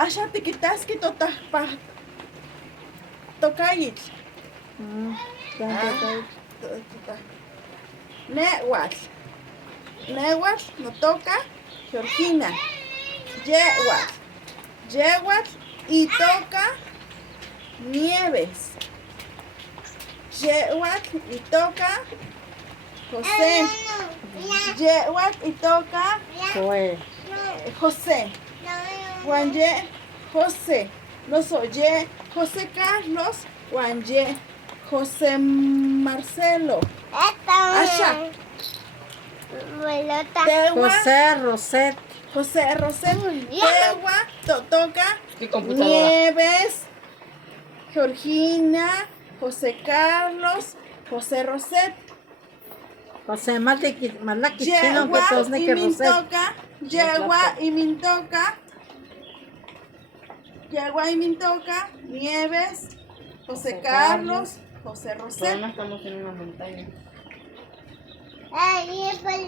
Asha tikitaski tokayitl. Newatl. Newatl notoka Georgina. Yewatl. Yewatl itoka Nieves. Yewatl itoka José. Yewatl itoka José. Juan ye José. No soy ye José Carlos. Juan ye José Marcelo. Asha. José Roset. José Rosel. Tewa totoka Nieves. Georgina. José Carlos. José Roset. José Malaki chino que Yewa todos ne y que Roset. Mintoka. Yewa y Mintoka. Yewa y Mintoka. Nieves. José Carlos. José Roset. No estamos en una montaña.